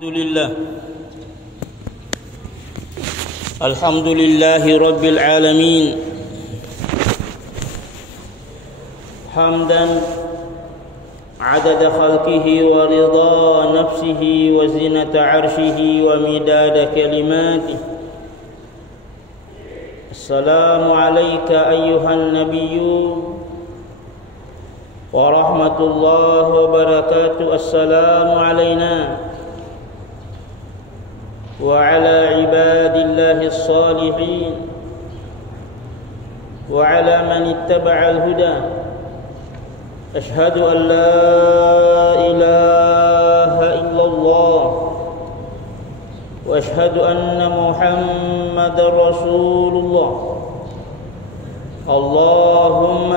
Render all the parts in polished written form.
الحمد لله رب العالمين حمدا عدد خلقه ورضا نفسه وزنة عرشه ومداد كلماته. السلام عليك أيها النبي ورحمة الله وبركاته. السلام علينا وعلى عباد الله الصالحين وعلى من اتبع الهدى. أشهد أن لا إله إلا الله وأشهد أن محمدا رسول الله. اللهم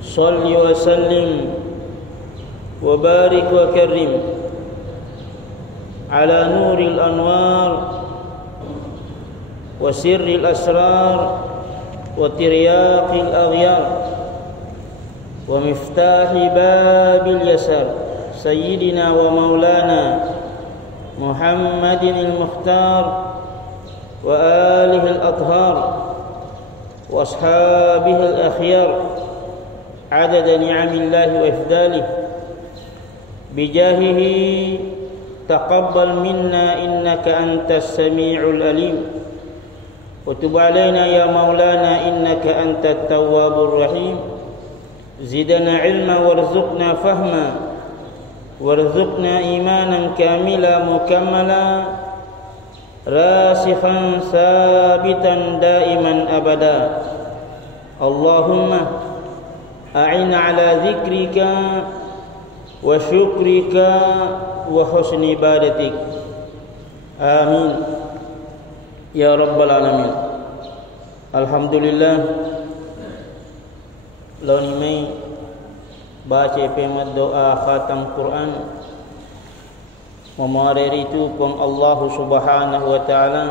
صل وسلم وبارك وكرم على نور الأنوار وسر الأسرار وترياق الأغيار ومفتاح باب اليسر سيدنا ومولانا محمد المختار وآله الأطهار وأصحابه الأخيار عدد نعم الله وإفضاله. بجاهه تقبل منا إنك أنت السميع العليم وتب علينا يا مولانا إنك أنت التواب الرحيم. زدنا علما وارزقنا فهما وارزقنا إيمانا كاملا مكملا راسخا ثابتا دائما أبدا. اللهم أعنا على ذكرك وشكرك وحسن عبادتك. آمين يا رب العالمين. Alhamdulillah, lawan ini baca pemat doa khatam Quran memariri itu pun Allah Subhanahu wa taala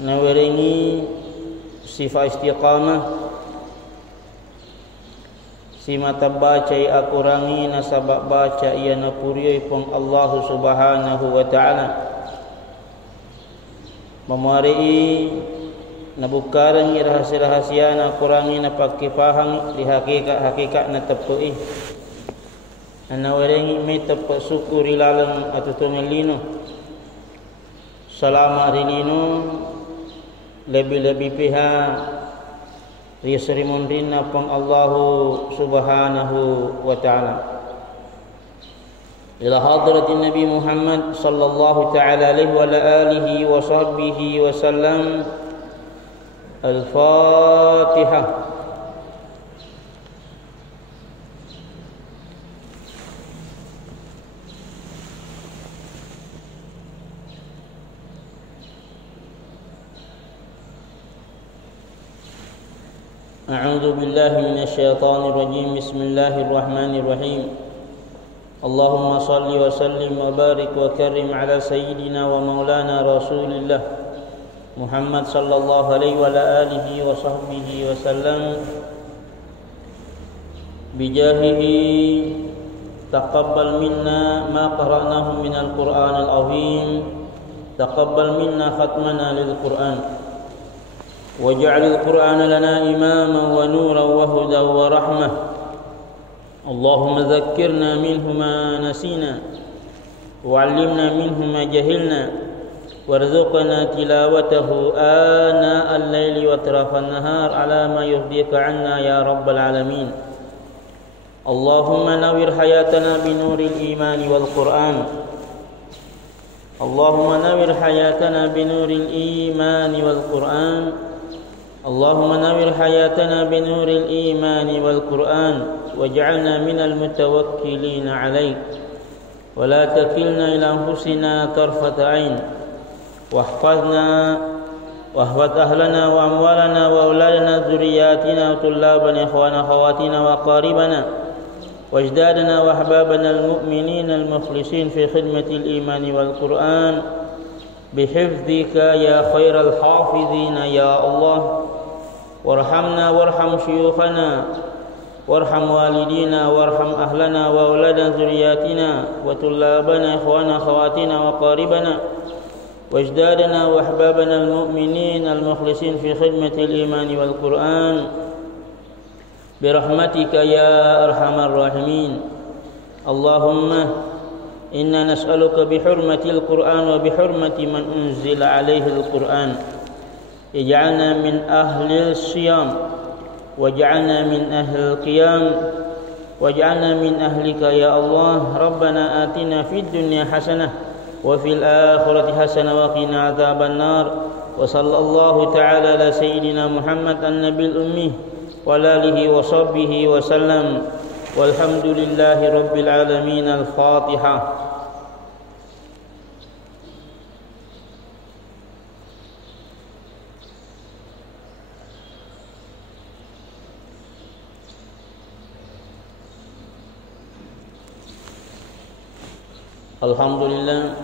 nawaringi sifat istiqamah si mata baca ia kurangi nasabak baca ia napurioi pun Allah Subhanahu wa taala memari nabukarangi rahasia-rahasia na kurangi na pagkipahang di hakikat na tepui anawarengi may tepat syukuri lalang atutong lino selama rinino lebih-lebih pihak yasrimun rinna pang Allah Subhanahu wa ta'ala ila hadratin Nabi Muhammad sallallahu ta'ala alaihi wa alihi wa sahbihi wa sallam. Al-Fatihah. أعوذ بالله من الشيطان الرجيم. بسم الله الرحمن الرحيم. اللهم صل وسلم وبارك وكرم على سيدنا ومولانا رسول الله محمد صلى الله عليه وعلى آله وصحبه وسلم. بجاهه تقبل منا ما قرأناه من القرآن العظيم. تقبل منا ختمنا للقرآن واجعل القرآن لنا إماما ونورا وهدى ورحمة. اللهم ذكرنا منه ما نسينا وعلمنا منه ما جهلنا وارزقنا تلاوته آناء الليل وأطراف النهار على ما يرضيك عنا يا رب العالمين. اللهم نور حياتنا بنور الإيمان والقرآن. اللهم نور حياتنا بنور الإيمان والقرآن. اللهم نور حياتنا بنور الإيمان والقرآن واجعلنا من المتوكلين عليك ولا تكلنا إلى أنفسنا طرفة عين. واحفظنا واحفظ أهلنا وأموالنا وأولادنا ذرياتنا وطلابنا إخوانا أخواتنا وأقاربنا وأجدادنا وأحبابنا المؤمنين المخلصين في خدمة الإيمان والقرآن بحفظك يا خير الحافظين يا الله. وارحمنا وارحم شيوخنا وارحم والدينا وارحم أهلنا وأولادنا ذرياتنا وطلابنا إخوانا خواتنا وقاربنا وأجدادنا وأحبابنا المؤمنين المخلصين في خدمة الإيمان والقرآن برحمتك يا أرحم الراحمين. اللهم إنا نسألك بحرمة القرآن وبحرمة من أنزل عليه القرآن اجعلنا من أهل الصيام واجعلنا من أهل القيام واجعلنا من أهلك يا الله. ربنا آتنا في الدنيا حسنة وفي الآخرة حسنة وقنا عذاب النار. وصلى الله تعالى على سيدنا محمد النبي الأمي وعلى آله وصحبه وسلم والحمد لله رب العالمين. الفاتحة. Alhamdulillah,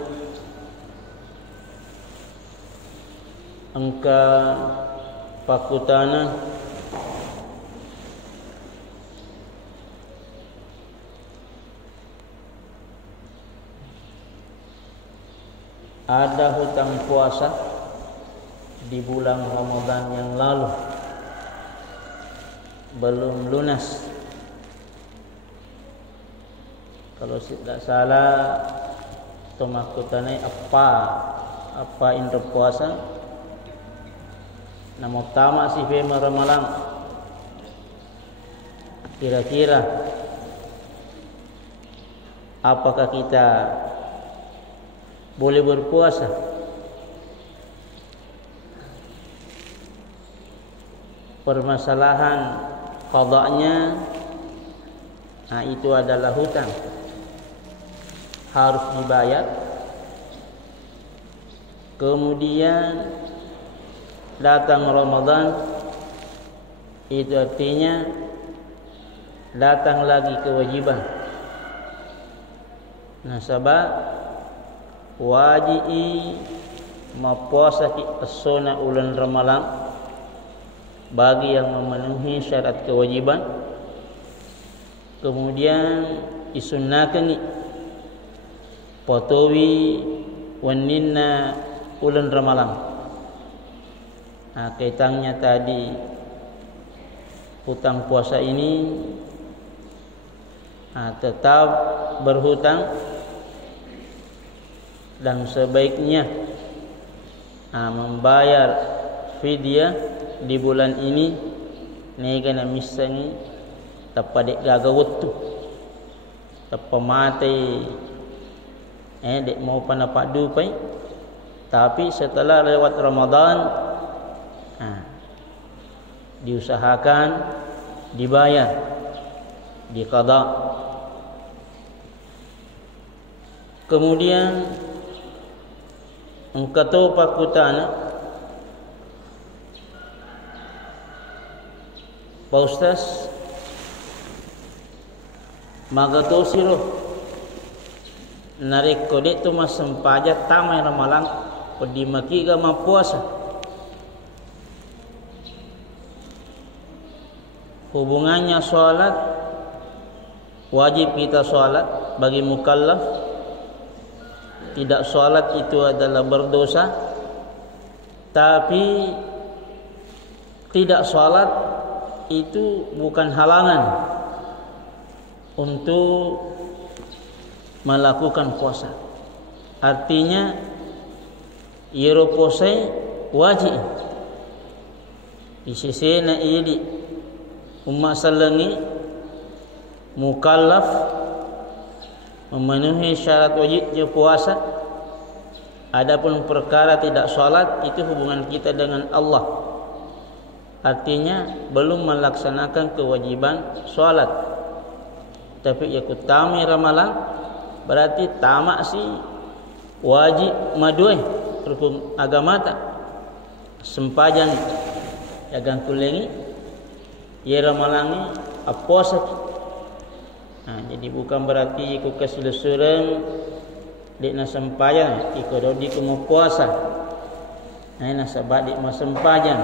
angka pakutana ada hutang puasa di bulan Ramadan yang lalu belum lunas. Kalau tidak salah tomakutane apa indra puasa nama utama si Fema Ramalan. Kira-kira apakah kita boleh berpuasa? Permasalahan qadanya, itu adalah hutang, harus dibayar. Kemudian datang Ramadan, itu artinya datang lagi kewajiban. Nasabah wajib mapuasa asona ulan Ramadan bagi yang memenuhi syarat kewajiban. Kemudian disunnahkan potowi waninna ulan Ramadan. Kaitannya tadi hutang puasa ini tetap berhutang dan sebaiknya membayar fidyah di bulan ini negana misalnya tapadik gagawut tu tapamate dek mau panapak dupai, tapi setelah lewat Ramadan diusahakan dibayar, diqada. Kemudian engkau pakutana Pak Ustaz magato siro narik kode tu mas sempaja tamai ramalang pedi maki ga mapuasa. Hubungannya sholat, wajib kita sholat bagi mukallaf. Tidak sholat itu adalah berdosa, tapi tidak sholat itu bukan halangan untuk melakukan puasa. Artinya yero puasa wajib. Di sisi na idi umat salangi mukallaf memenuhi syarat wajib puasa. Adapun perkara tidak sholat itu hubungan kita dengan Allah. Artinya belum melaksanakan kewajiban sholat, tapi ikut tami ramalan berarti tamak si wajib maduai rukun agama tak sempajan jagan kulengi ya ramalangi aposa. Jadi bukan berarti ikut keselusuran dik na sempajan ikut di kemu puasa. Nasabat dik masempajan.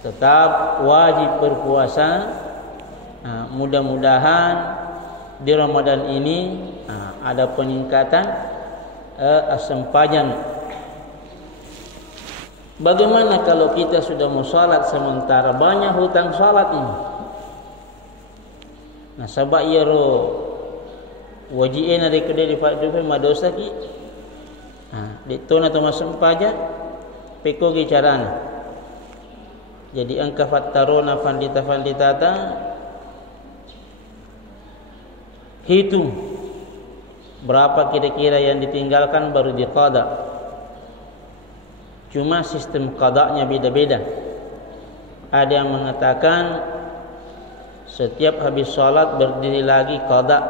Tetap wajib berpuasa mudah-mudahan di Ramadan ini ada peningkatan sempadan. Bagaimana kalau kita sudah mau salat sementara banyak hutang salat ini? Nah, sabak ia wajib dari kedai di Pak madosa ki. Ditona tu masuk paja peko ki carana. Jadi angka fattarona fandita hitung berapa kira-kira yang ditinggalkan baru diqada. Cuma sistem qadanya beda-beda. Ada yang mengatakan setiap habis salat berdiri lagi qada.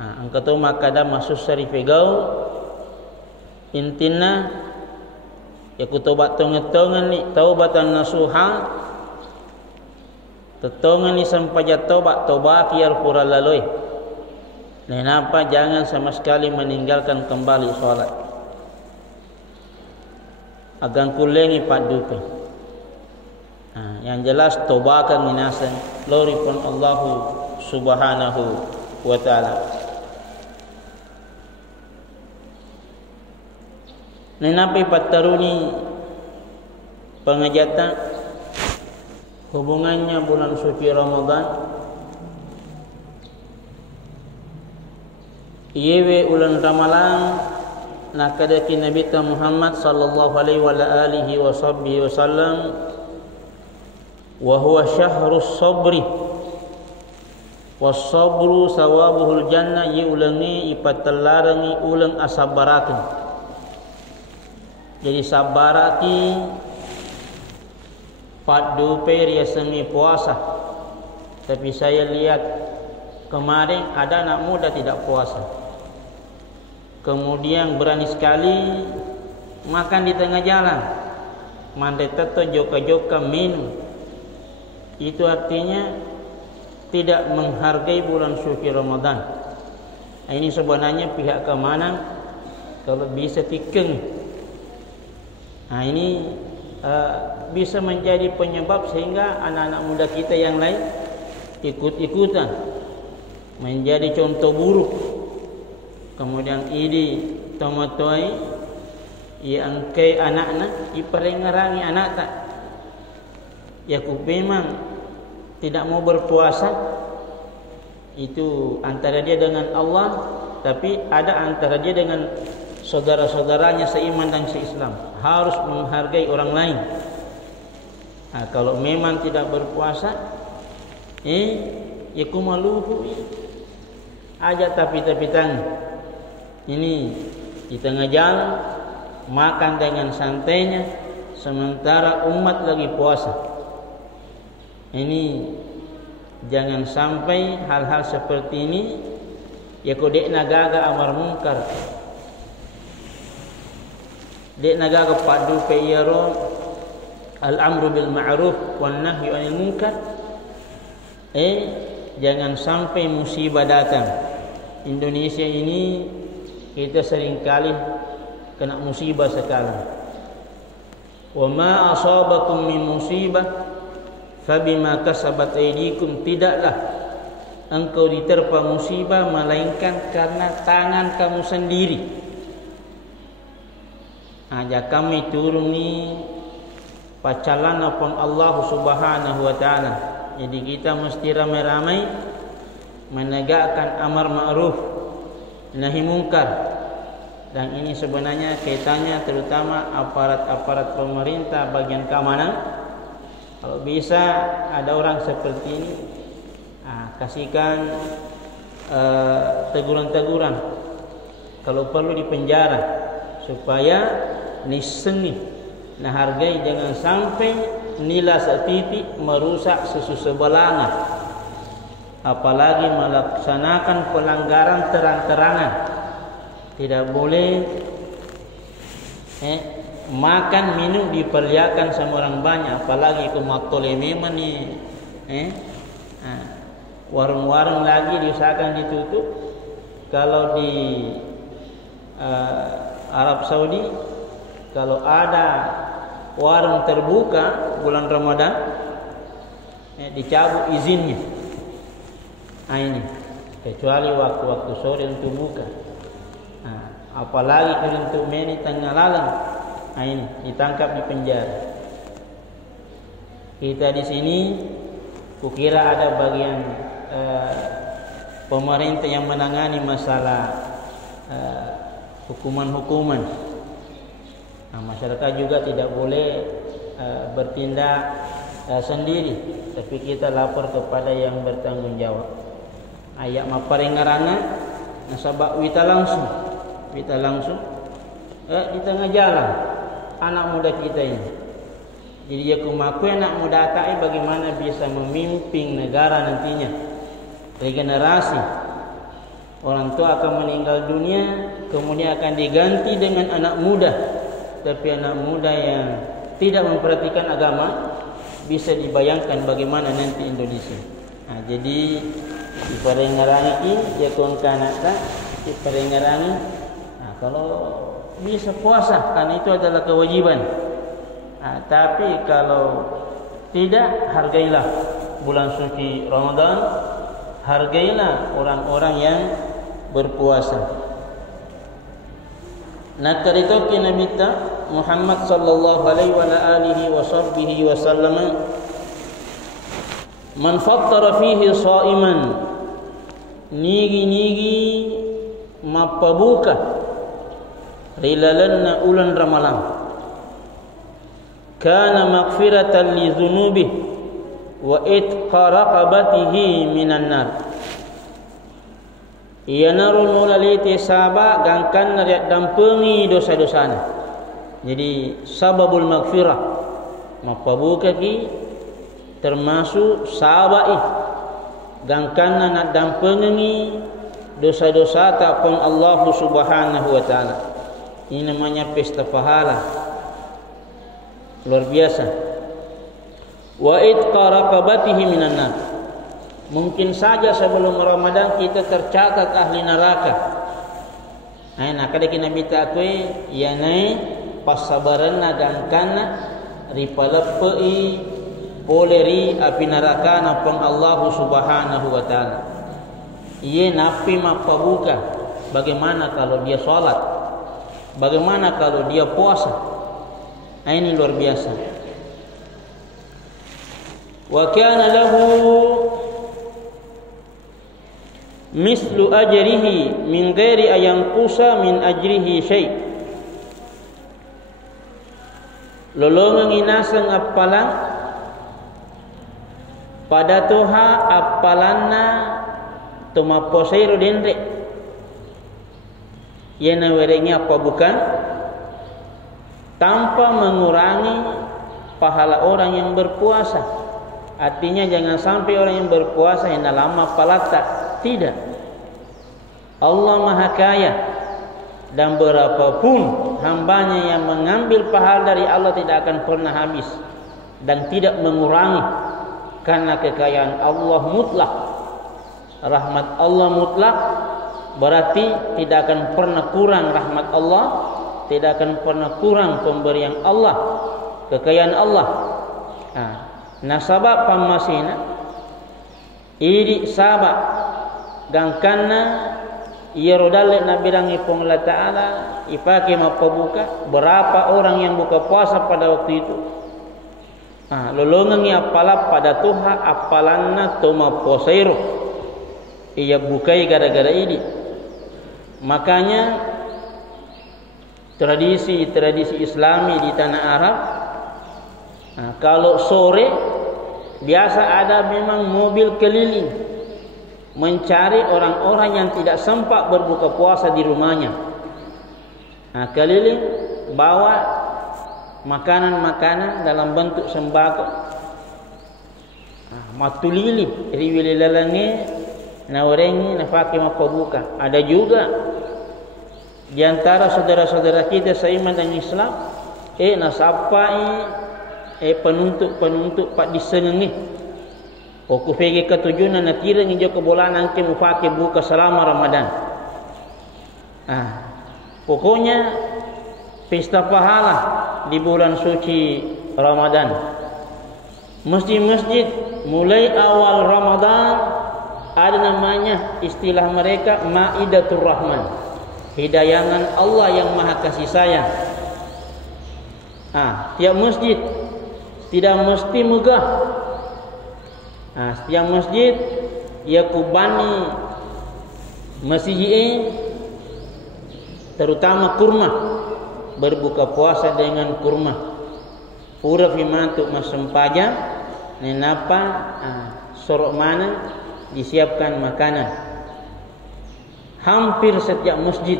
Angka tu makada masuk sarifegau intina ya kutobat tongan ni taubatan nasuha tetongan ni sampai tobat kiar pura laloi. Kenapa jangan sama sekali meninggalkan kembali salat. Agang kulengi padupe. Yang jelas tobakan minasan loripun Allah Subhanahu wa taala. Nenapi pataruni pengajatan hubungannya bulan suci Ramadan. Iyewe ulan Ramadan nakadaki Nabi Muhammad sallallahu alaihi wa alihi wasallam wa huwa syahrus sabri was sabru sawabuhul jannah ye ulangi ipatalarangi ulang asabarakin. Jadi sabaraki padu peria semi puasa. Tapi saya lihat kemarin ada anak muda tidak puasa. Kemudian berani sekali makan di tengah jalan. Mandai teto joka-joka minum. Itu artinya tidak menghargai bulan suci Ramadan. Ini sebenarnya pihak keamanan kalau bisa tikeng. Ini bisa menjadi penyebab sehingga anak-anak muda kita yang lain ikut-ikutan menjadi contoh buruk. Kemudian ini tomatoi yang ke anak-anak iperengarangi anak tak. Ya memang tidak mau berpuasa itu antara dia dengan Allah, tapi ada antara dia dengan saudara-saudaranya seiman dan seislam. Harus menghargai orang lain. Kalau memang tidak berpuasa, ya kumaluhu aja tapi-tapitan. Ini di tengah jalan makan dengan santainya sementara umat lagi puasa. Ini jangan sampai hal-hal seperti ini ya kodek nagaga amar mungkar. Dek nagaga padu peyaro al-amru bil ma'ruf wan nahyu 'anil munkar. Jangan sampai musibah datang. Indonesia ini kita seringkali kena musibah sekarang. Wa ma asabakum min musibah fabima kasabat aydikum. Tidaklah engkau diterpa musibah melainkan karena tangan kamu sendiri. Aja kami turun ni pacalan apang Allah Subhanahu wa taala. Jadi kita mesti ramai-ramai menegakkan amar ma'ruf nahi mungkar. Dan ini sebenarnya kaitannya terutama aparat-aparat pemerintah bagian keamanan. Kalau bisa ada orang seperti ini, kasihkan teguran-teguran. Kalau perlu dipenjara supaya niseni nah hargai jangan sampai nila setitik merusak susu sebelangan. Apalagi melaksanakan pelanggaran terang-terangan. Tidak boleh makan minum diperlihatkan sama orang banyak. Apalagi ke maktole memang ni warung-warung lagi diusahakan ditutup. Kalau di Arab Saudi kalau ada warung terbuka bulan Ramadan dicabut izinnya. Ini kecuali waktu-waktu sore untuk buka. Apalagi untuk meni tengah lalang. Ini ditangkap di penjara. Kita di sini kukira ada bagian pemerintah yang menangani masalah hukuman-hukuman. Masyarakat juga tidak boleh bertindak sendiri, tapi kita lapor kepada yang bertanggung jawab. Ayak maparengarana nasabak wita langsung di tengah jalan anak muda kita ini. Jadi dia kumaku anak muda tak bagaimana bisa memimpin negara nantinya. Regenerasi orang tua akan meninggal dunia, kemudian akan diganti dengan anak muda. Tapi anak muda yang tidak memperhatikan agama, bisa dibayangkan bagaimana nanti Indonesia. Jadi di perengarangi ini dia tuan kanak di perengarangi. Kalau bisa puasa, karena itu adalah kewajiban. Tapi kalau tidak, hargailah bulan suci Ramadan, hargailah orang-orang yang berpuasa. Nak karitoki Nabi Muhammad sallallahu alaihi wa alihi wa sallam, man fattara fihi shaiman, nigi mapabuka rilalanna ulan ramalan, kana maghfiratan li dhunubihi wa itqa raqabatihi minan nar. Ia narul mulaliti sabak gangkan nariat dampengi dosa-dosana. Jadi sababul maghfirah mapabuka ki termasuk sabai gangkan nak dampengi dosa-dosa tak pun Allah Subhanahu wa taala. Ini namanya pesta pahala luar biasa. Wa itqa raqabatihi minan nar. Mungkin saja sebelum Ramadan kita tercatat ahli neraka. Nah, kada kena minta akui ya nai pasabaranna gangkana ripalepei poleri api neraka napang Allah Subhanahu wa taala. Ia napi mapabuka. Bagaimana kalau dia salat? Bagaimana kalau dia puasa? Ini luar biasa. Wa kana lahu mislu ajrihi min ghairi ayanqusa min ajrihi syai'. Lolongang inasang apalang pada toha apalanna toma posairo denre. Yana werenya apa bukan tanpa mengurangi pahala orang yang berpuasa. Artinya jangan sampai orang yang berpuasa yang lama palata. Tidak. Allah Maha Kaya, dan berapapun hambanya yang mengambil pahala dari Allah tidak akan pernah habis dan tidak mengurangi, karena kekayaan Allah mutlak, rahmat Allah mutlak, berarti tidak akan pernah kurang rahmat Allah, tidak akan pernah kurang pemberian Allah, kekayaan Allah. Nasabak pamasina iri sabak gangkana ia rodale na bilang ipong Allah Ta'ala ipake mapabuka berapa orang yang buka puasa pada waktu itu. Lolongan ia palap pada Tuhan apalanna toma posairo ia bukai gara-gara ini. Makanya tradisi Islami di tanah Arab, kalau sore biasa ada memang mobil keliling mencari orang-orang yang tidak sempat berbuka puasa di rumahnya. Keliling bawa makanan-makanan dalam bentuk sembako. Matulili riwili lalangi nawarengi nafaki mapabuka. Ada juga di antara saudara-saudara kita seiman dan Islam nasapai penuntut pak disenengi. Oku fege ketujuan na kira ngijo kebolan angke mufake buka selama Ramadan. Pokoknya pesta pahala di bulan suci Ramadan. Masjid-masjid mulai awal Ramadan ada namanya istilah mereka Maidatur Rahman, hidayangan Allah yang Maha Kasih Sayang. Tiap masjid tidak mesti megah. Setiap masjid ia kubani masjid terutama kurma, berbuka puasa dengan kurma. Pura fimantu masempaja nenapa sorok mana disiapkan makanan. Hampir setiap masjid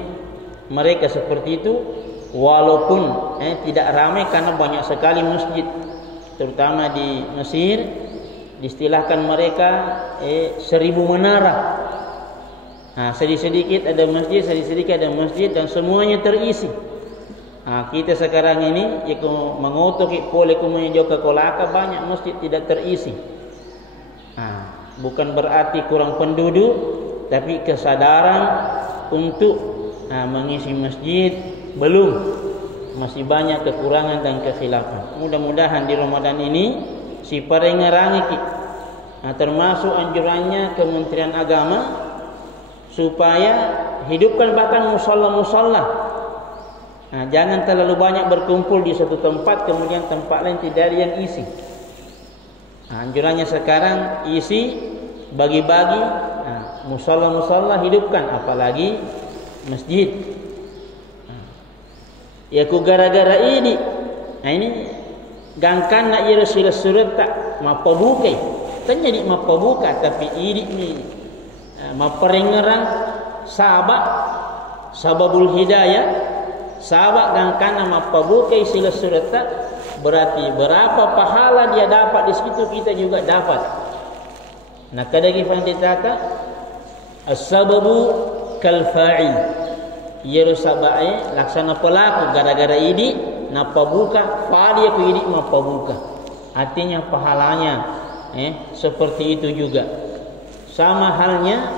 mereka seperti itu, walaupun tidak ramai karena banyak sekali masjid, terutama di Mesir. Distilahkan mereka 1000 menara. Sedikit-sedikit ada masjid, sedikit-sedikit ada masjid, dan semuanya terisi. Kita sekarang ini mengutuk boleh kumanya joka kolaka, banyak masjid tidak terisi. Bukan berarti kurang penduduk, tapi kesadaran untuk mengisi masjid belum, masih banyak kekurangan dan kekhilafan. Mudah-mudahan di Ramadan ini si parengarangi termasuk anjurannya Kementerian Agama supaya hidupkan bahkan musalla-musalla. Jangan terlalu banyak berkumpul di satu tempat kemudian tempat lain tidak ada yang isi. Anjurannya sekarang isi, bagi-bagi, musalla-musalla hidupkan, apalagi masjid. Ya ku gara-gara ini gangkan nak ia surat tak mapabukai, kan jadi mapabuka, tapi ini ni maperengerang sababul hidayah, sabab gangkan mapabukai sila surat tak, berarti berapa pahala dia dapat di situ kita juga dapat. Nah kadang kita kata as-sababu kal fa'il, ia sabai laksana pelaku gara-gara ini napa buka dia ku ini napa buka, artinya pahalanya seperti itu juga. Sama halnya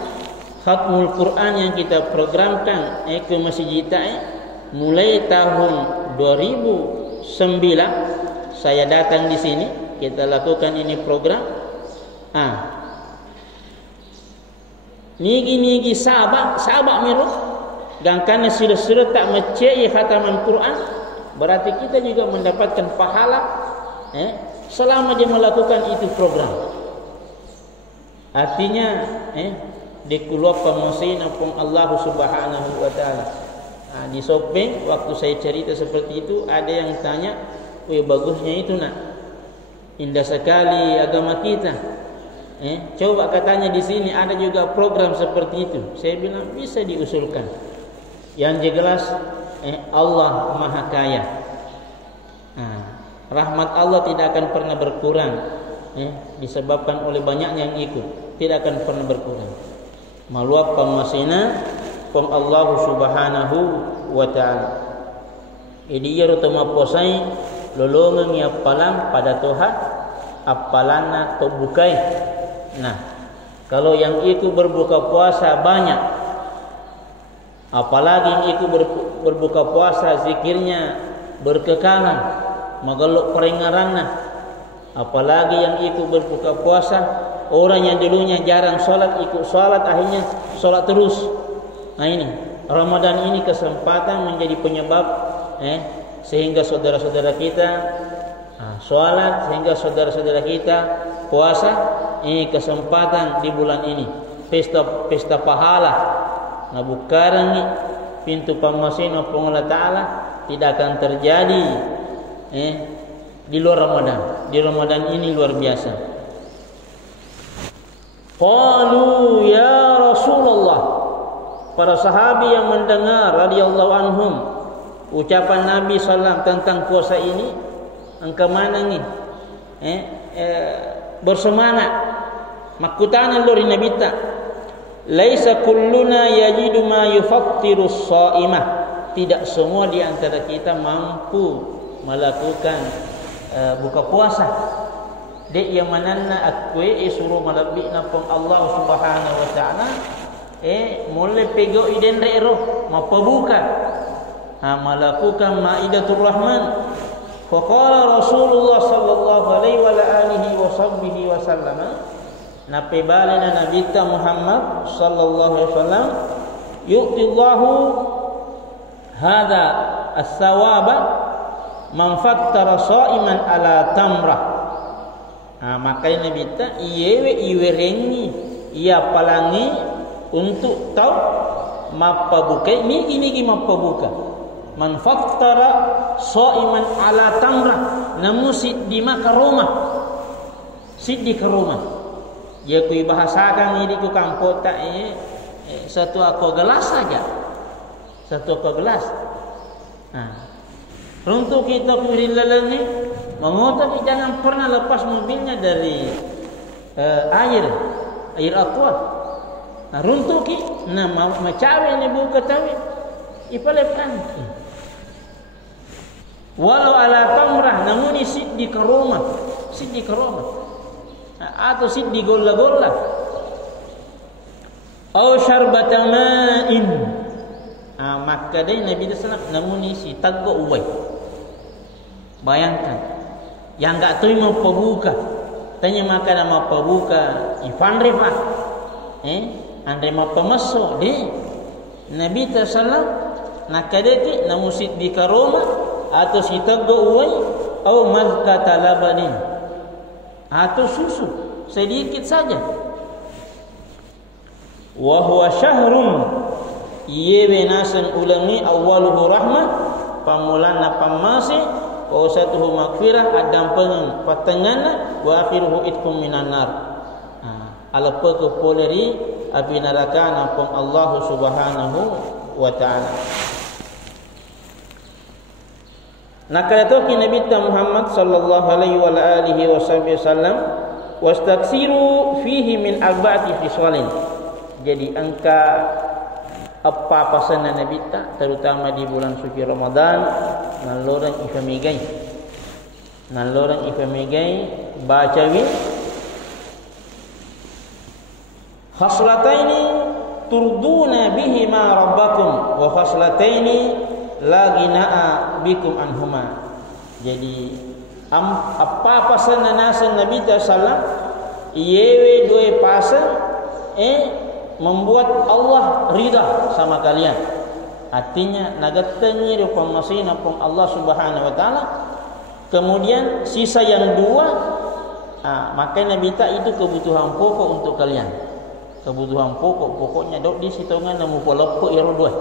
khatmul Quran yang kita programkan ke masjid kita mulai tahun 2009 saya datang di sini, kita lakukan ini program. Nigi sahabat miruh gangkana sudah tak mencei khataman Quran, berarti kita juga mendapatkan pahala selama dia melakukan itu program. Artinya dikeluarkan mesin pun Allah Subhanahu wa taala. Di shopping waktu saya cerita seperti itu ada yang tanya, bagusnya itu nak, indah sekali agama kita. Coba katanya di sini ada juga program seperti itu. Saya bilang bisa diusulkan. Yang jelas Allah Maha Kaya. Rahmat Allah tidak akan pernah berkurang, disebabkan oleh banyaknya yang ikut, tidak akan pernah berkurang. Maluap pemasina pem Allah Subhanahu wa taala. Idi ya rutama posai lolongan ya palang pada Tuhan apalana to bukai. Nah, kalau yang ikut berbuka puasa banyak, apalagi yang ikut berbuka puasa zikirnya berkekalan, magalok peringaranna. Apalagi yang ikut berbuka puasa, orang yang dulunya jarang sholat ikut sholat, akhirnya sholat terus. Nah ini Ramadan ini kesempatan menjadi penyebab sehingga saudara-saudara kita sholat, sehingga saudara-saudara kita puasa. Ini kesempatan di bulan ini, pesta pahala. Nah bukan pintu pamasina Allah Ta'ala tidak akan terjadi di luar Ramadan. Di Ramadan ini luar biasa. Qalu ya Rasulullah, para sahabi yang mendengar radhiyallahu anhum ucapan Nabi sallallahu tentang puasa ini, engkau mana ni? Bersemangat. Makutana lori Nabi ta. Laisa kulluna yajidu ma yufattiru as-shaimah. Tidak semua di antara kita mampu melakukan buka puasa. Dek yang mananna akwe suruh malabi napong Allah Subhanahu wa taala mulai pego iden rero mapabuka melakukan Maidatur Rahman. Faqala Rasulullah sallallahu alaihi wa alihi wa sahbihi wasallam, napi balina Nabi Muhammad sallallahu alaihi wasallam yu'tillahu hadza as-sawaba man fattara sha'iman ala tamrah. Makanya Nabi ta iwe rengi ia palangi untuk tahu mapa buka ini mapa buka. Man fattara sha'iman ala tamrah, namun di maka rumah. Siddi ke rumah. Dia kui bahasakan ini ku kampung tak satu aku gelas saja. Satu aku gelas. Untuk kita pilih leleng ni, mengotak jangan pernah lepas mobilnya dari air aqua. Runtuk macawe ni buka tawi. Ipalepan. Walau ala tamrah, namun siddi ke rumah. Siddi ke rumah. Atau siddi golla-golla. Au syarbata ma'in. Maka dia Nabi sallallahu namun isi taggo uwai. Bayangkan yang enggak tahu mau pembuka. Tanya makan nama pembuka Ivan Rifat. Andre mau pemasuk di Nabi sallallahu nakadeti namun siddi ke rumah atau si taggo uwai au mazkata labanin. Atau susu sedikit saja. Wa huwa syahrun yewe nasan ulangi awaluhu rahmah pamulana pamasi wa wasatuhu maghfirah adam pengen patengana wa akhiruhu itkum minan nar. Ala peke poleri api neraka napong Allah Subhanahu wa taala. Nakayatoki Nabi Muhammad sallallahu alaihi wa alihi wasallam wastaksiru fihi min arba'ati khisalin. Jadi angka apa pasanan Nabi terutama di bulan suci Ramadan nalorang ifamigai bacawi khaslataini turduna bihima rabbakum wa khaslataini la ginaa bikum anhuma. Jadi apa pasanan nasan Nabi sallallahu yewe dua pasan membuat Allah ridha sama kalian. Artinya nagatani rupang masina pun Allah Subhanahu wa taala. Kemudian sisa yang dua maka Nabi itu kebutuhan pokok untuk kalian. Kebutuhan pokoknya dok di sitongan namu polopo iro dua.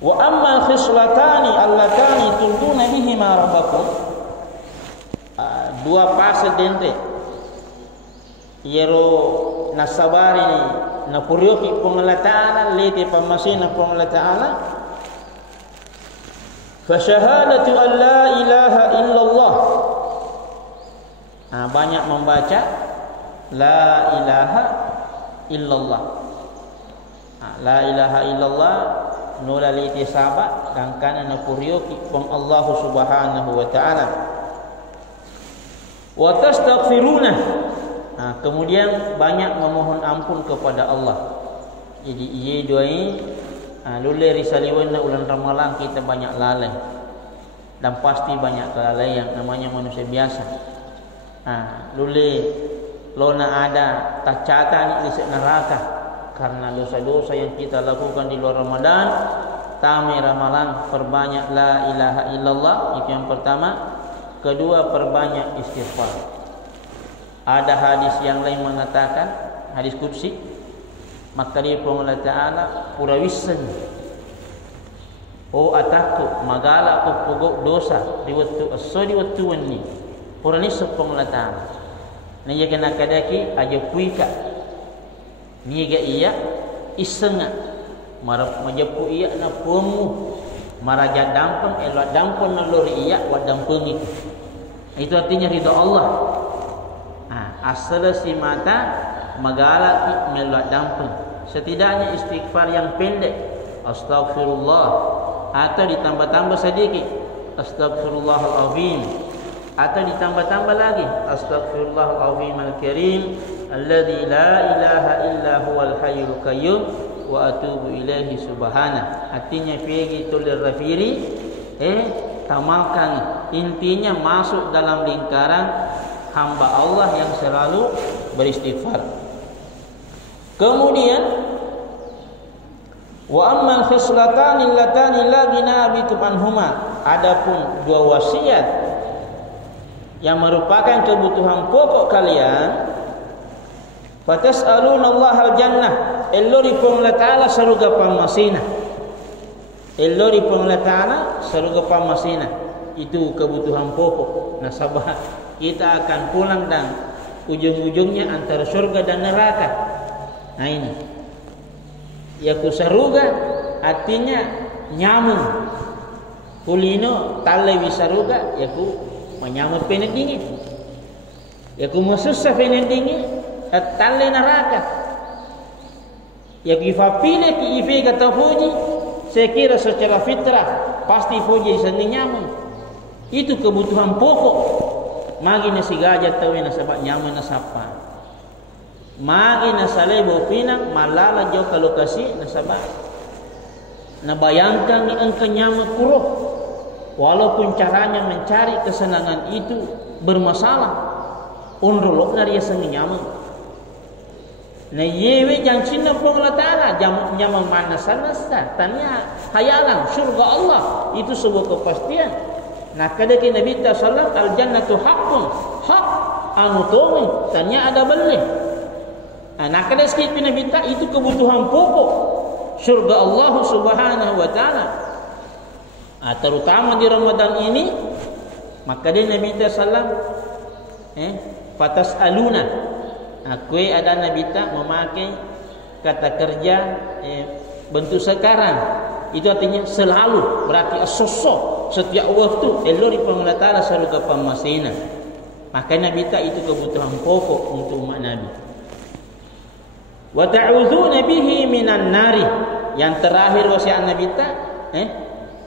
Wa amma khislatani allatani tulduna bihima rabbakum. Dua fase dente yero nasabari na purioki pong Allah Ta'ala lete pamasina pong Allah Ta'ala fa syahadatu an la ilaha illallah. Banyak membaca la ilaha illallah. La ilaha illallah nula lete sabat dan kana na purioki pong Allah Subhanahu wa Ta'ala wa tastaghfiruna. Kemudian banyak memohon ampun kepada Allah. Jadi iye doai lule risaliwan ulan Ramadan kita banyak lalai. Dan pasti banyak kelalaian namanya manusia biasa. Lule lona ada tacata ni di neraka karena dosa-dosa yang kita lakukan di luar Ramadan. Tami ramalan perbanyak la ilaha illallah, itu yang pertama. Kedua perbanyak istighfar. Ada hadis yang lain mengatakan hadis qudsi maka dia Allah Ta'ala purawisan ataku magala ko pugok dosa di waktu ni purani sepong Allah Ta'ala niya kena kadaki aja puika niya iya isenga marap majapu iya na pomu maraja dampang elwa dampang na lori iya wa dampengi. Itu artinya ridha Allah. Asal si mata magala melak dampun. Setidaknya istighfar yang pendek astaghfirullah atau ditambah-tambah sedikit astaghfirullahal azim atau ditambah-tambah lagi astaghfirullahal azim al-karim alladzi la ilaha illa huwal hayyul qayyum wa atubu ilaihi subhana. Artinya pergi tolir rafiri tamalkan, intinya masuk dalam lingkaran hamba Allah yang selalu beristighfar. Kemudian wa ammal khuslatani allatani la ghina bikum anhuma, adapun dua wasiat yang merupakan kebutuhan pokok kalian, fatas'aluna Allah al-jannah, ellori pun Allah Ta'ala surga pamasina, ellori pun Allah Ta'ala surga pamasina. Itu kebutuhan pokok. Nasabah kita akan pulang dan ujung-ujungnya antara surga dan neraka. Nah ini yaku saruga artinya nyamun, kulino talle wisaruga yaku menyamut penet dingin, yaku masusah penet dingin talle neraka, yaku ifapile ki ife kata fuji. Saya kira secara fitrah pasti fuji sendiri nyamun. Itu kebutuhan pokok. Magi nasi gajah tahu nasabak nyamun nasapa. Magi nasalebo pinang malala jauh ke lokasi nasabak. Nabayangkan ni engkau nyamun kuruh. Walaupun caranya mencari kesenangan itu bermasalah. Unrolok nari sengi nyamun. Nah yewe jang cinna pun Allah Ta'ala nyamun mana sana tanya hayalan surga Allah itu sebuah kepastian. Nah kadaki Nabi sallallahu al jannatu haqqun, hak anu tomi tanya ada beli. Nah kadaki Nabi itu kebutuhan pokok surga Allah Subhanahu wa taala. Terutama di Ramadan ini maka dia Nabi sallallahu fatas aluna. Kue ada Nabi memakai kata kerja bentuk sekarang. Itu artinya selalu, berarti sosok setiap waktu elori Allah Ta'ala surga pamasina. Maka Nabi itu kebutuhan pokok untuk umat Nabi. Wa ta'udzuna bihi minan nari. Yang terakhir wasiat Nabi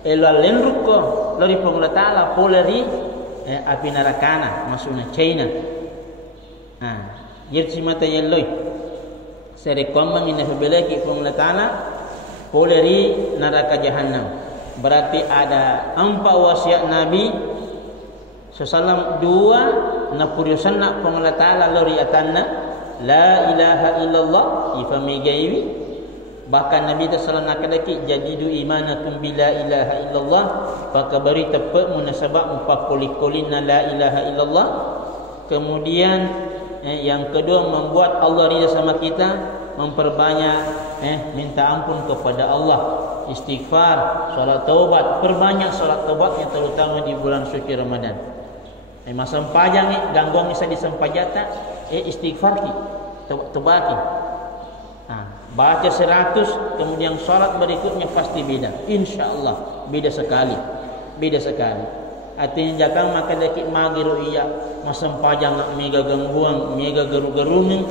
elalendruko lori Allah Ta'ala poleri api narakana masukna China. Yerci mata yelloi sere komang ina febeleki Allah Ta'ala poleri neraka jahannam. Berarti ada 4 wasiat Nabi sallallahu dua napuriusan nak Allah Ta'ala lori atanna la ilaha illallah ifami gaiwi. Bahkan Nabi sallallahu nakadaki jadidu imanakum bila ilaha illallah, pakabari tepat munasabah 40 kolina la ilaha illallah. Kemudian yang kedua membuat Allah ridha sama kita, memperbanyak minta ampun kepada Allah, istighfar, salat taubat, perbanyak salat taubatnya terutama di bulan suci Ramadan. Masa sempajang gangguan bisa disempajata istighfar ki taubat ki. Baca 100 kemudian salat berikutnya pasti beda. Insyaallah beda sekali. Beda sekali. Artinya jangan makan dakik magiru iya masam pajang nak mega gangguan mega garu-garuneng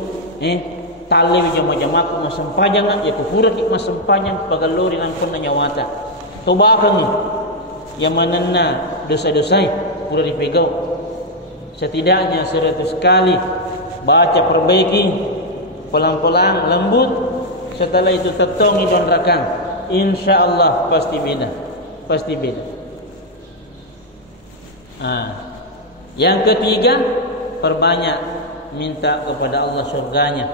tali jama-jamaku masam pajang nak ya kufura kik masam pajang pagalori lankon na nyawata tobakan ni yang manana dosa-dosa pura dipegau setidaknya 100 kali baca perbaiki pelan-pelan lembut, setelah itu tetongi don rakam, insyaallah pasti beda, pasti beda. Yang ketiga, perbanyak minta kepada Allah surganya.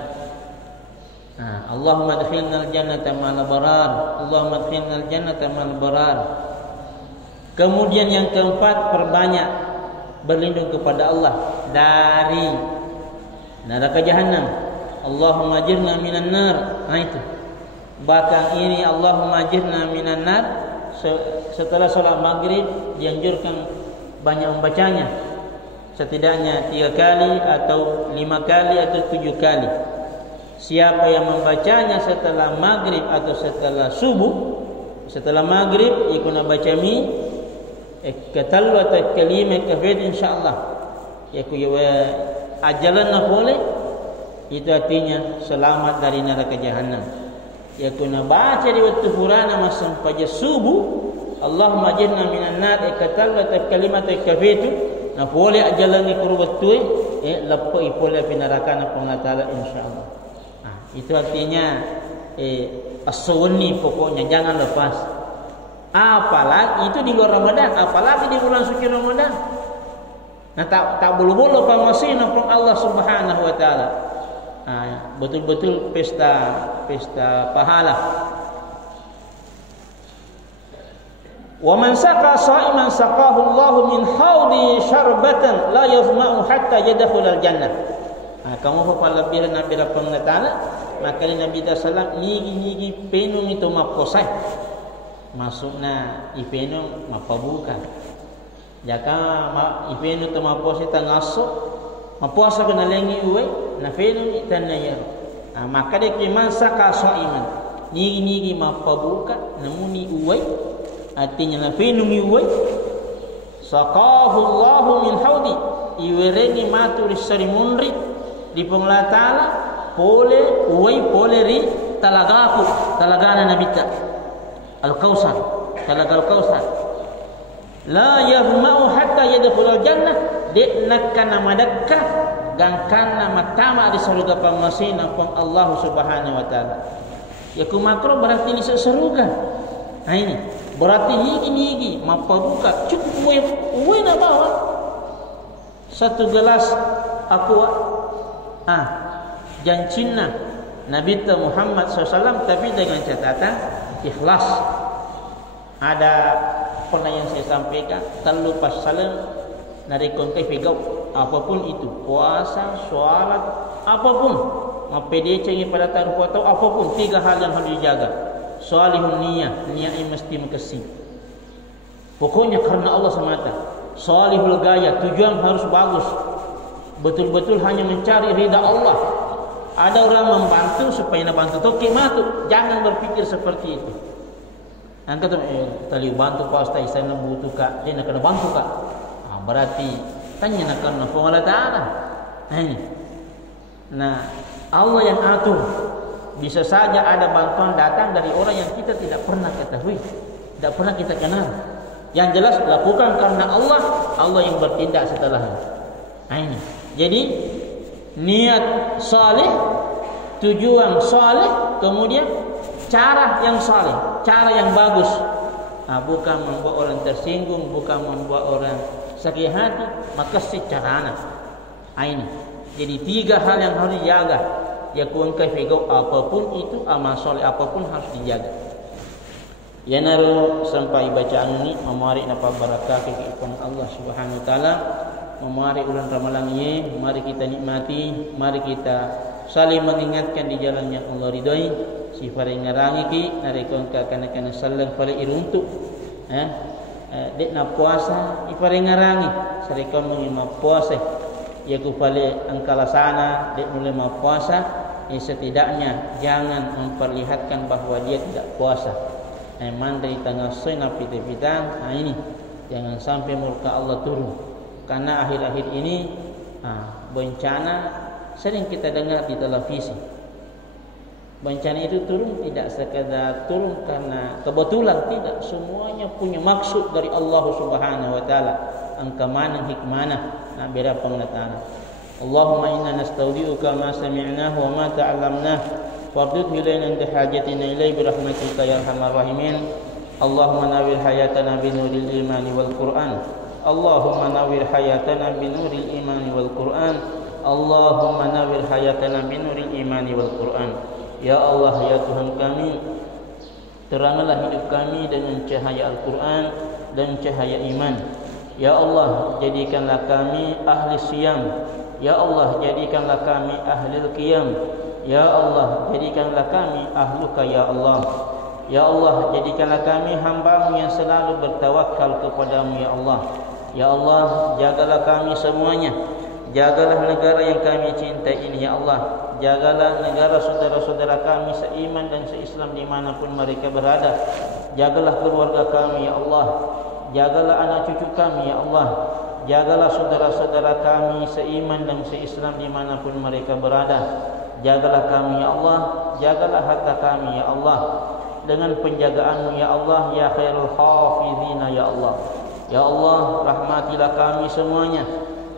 Allahumma adkhilnal jannata ma'al barar, Allahumma adkhilnal jannata ma'al barar. Kemudian yang keempat, perbanyak berlindung kepada Allah dari neraka jahanam. Allahumma ajirna minan nar. Itu. Bahkan ini Allahumma ajirna minan nar setelah salat maghrib dianjurkan banyak membacanya, setidaknya 3 kali atau 5 kali atau 7 kali. Siapa yang membacanya setelah maghrib atau setelah subuh, setelah maghrib ikut baca mi katallu atau kalimah kafid insyaallah yaku ajalan boleh, itu artinya selamat dari neraka jahanam. Yaku baca di waktu furana masa pada subuh, Allahumma ajirna minan nar katallu atau kalimat kafid na boleh ajalan ni kurwatui lepas ipole pinaraka na pengatala insyaallah. Itu artinya as-sunni pokoknya jangan lepas. Apalagi itu di luar Ramadan, apalagi di bulan suci Ramadan. Nah tak bulu-bulu pamasina pun Allah Subhanahu wa taala. Betul-betul pesta pahala. Wa man saqa sha'iman saqahu Allah min haudi syarbatan la yazma'u hatta yadkhulal jannah. Kamu apa lebih Nabi Rabbana taala maka Nabi sallallahu nigi penung itu maposai. Masukna ipenung mapabuka. Jaka ipenung tu maposai tangaso mapuasa kena lengi uwe na penung itanna ya. Maka dia kiman saqa sha'iman nigi mapabuka namuni uwe artinya na penung uwe saqahu Allah min haudi iwereni maturi sarimunri di pengelatala pole uai pole ri talagaku talagana nabita al-kausar talaga al-kausar la yahma'u hatta yadkhulul jannah de nakana madakka gangkana matama di surga pamasina pun Allah Subhanahu wa taala ya kumakro berarti ni seruga ini berarti higi mapabuka cukup uai na bawa satu gelas aqua jancinna Nabi Muhammad SAW tapi dengan catatan ikhlas. Ada pernah yang saya sampaikan kalau pas salam narikon ke figau apapun itu puasa, solat, apapun PDC pada taruh foto apapun 3 hal yang harus dijaga. Salihun niat yang mesti makasih. Pokoknya karena Allah semata. Salihul gaya tujuan harus bagus. Betul-betul hanya mencari ridha Allah. Ada orang membantu supaya nak bantu toke matu. Jangan berpikir seperti itu. Angkat tali bantu pasti saya nak butuh kak, dia nak kena bantu kak. Berarti tanya nak kena Allah Taala. Nah, Allah yang atur. Bisa saja ada bantuan datang dari orang yang kita tidak pernah ketahui, tidak pernah kita kenal. Yang jelas lakukan karena Allah yang bertindak setelahnya. Ini. Jadi niat saleh, tujuan saleh, kemudian cara yang saleh, cara yang bagus. Bukan membuat orang tersinggung, bukan membuat orang sakit hati, maka secara ini. Jadi 3 hal yang harus dijaga. Ya kun kaifigo apapun itu amal saleh apapun harus dijaga. Ya naru sampai bacaan ini memari napa barakah kepada Allah Subhanahu wa taala. Mari bulan Ramadan ini, mari kita nikmati, mari kita saling mengingatkan di jalan yang Allah ridhoi. Si paling ngarangi ki narikon ka kana sallan paling iruntuk. Dek na puasa, i paling ngarangi, sarikon mengima puasa. Ya ku paling angkala sana, dek mulai ma puasa, setidaknya jangan memperlihatkan bahwa dia tidak puasa. Mandai tanggal sena pita-pita, ini jangan sampai murka Allah turun. Karena akhir-akhir ini bencana sering kita dengar di televisi. Bencana itu turun tidak sekadar turun karena kebetulan, tidak, semuanya punya maksud dari Allah Subhanahu wa taala. Angkamana hikmana beda pengertian. Allahumma inna nastaudiuka ma sami'nahu wa ma ta'allamnahu fardud ilaina inda hajatina ilaihi bi rahmatika ya arhamar rahimin. Allahumma nawwir hayatana bi nuril imani wal Qur'an. Allahumma nawwir hayatana bi nuril imani wal Qur'an. Allahumma nawwir hayatana bi nuril imani wal Qur'an. Ya Allah, ya Tuhan kami, teranglah hidup kami dengan cahaya Al-Quran dan cahaya iman. Ya Allah, jadikanlah kami ahli siyam. Ya Allah, jadikanlah kami ahli qiyam. Ya Allah, jadikanlah kami ahluka ya Allah. Ya Allah, jadikanlah kami hamba-Mu yang selalu bertawakal kepadamu ya Allah. Ya Allah, jagalah kami semuanya. Jagalah negara yang kami cintai ini ya Allah. Jagalah negara saudara-saudara kami seiman dan seislam dimanapun mereka berada. Jagalah keluarga kami ya Allah. Jagalah anak cucu kami ya Allah. Jagalah saudara-saudara kami seiman dan seislam dimanapun mereka berada. Jagalah kami ya Allah. Jagalah harta kami ya Allah. Dengan penjagaanmu ya Allah, ya khairul hafizina ya Allah. Ya Allah, rahmatilah kami semuanya.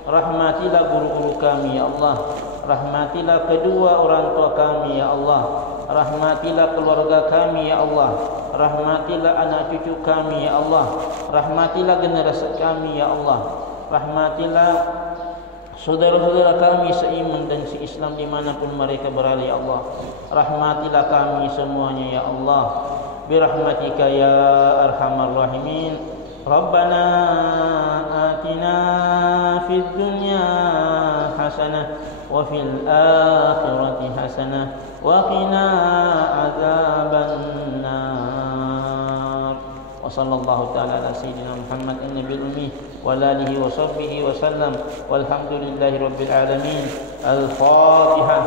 Rahmatilah guru-guru kami ya Allah. Rahmatilah kedua orang tua kami ya Allah. Rahmatilah keluarga kami ya Allah. Rahmatilah anak cucu kami ya Allah. Rahmatilah generasi kami ya Allah. Rahmatilah saudara-saudara kami seiman dan seislam dimanapun mereka berada ya Allah. Rahmatilah kami semuanya ya Allah. Birahmatika ya arhamar rahimin. Rabbana atina fid dunya hasanah wa fil akhirati hasanah wa qina adzaban nar. Wa sallallahu ta'ala ala sayyidina Muhammad an-nabiyil ummi wa alihi wa sahbihi wa sallam walhamdulillahi rabbil alamin. Al-Fatihah.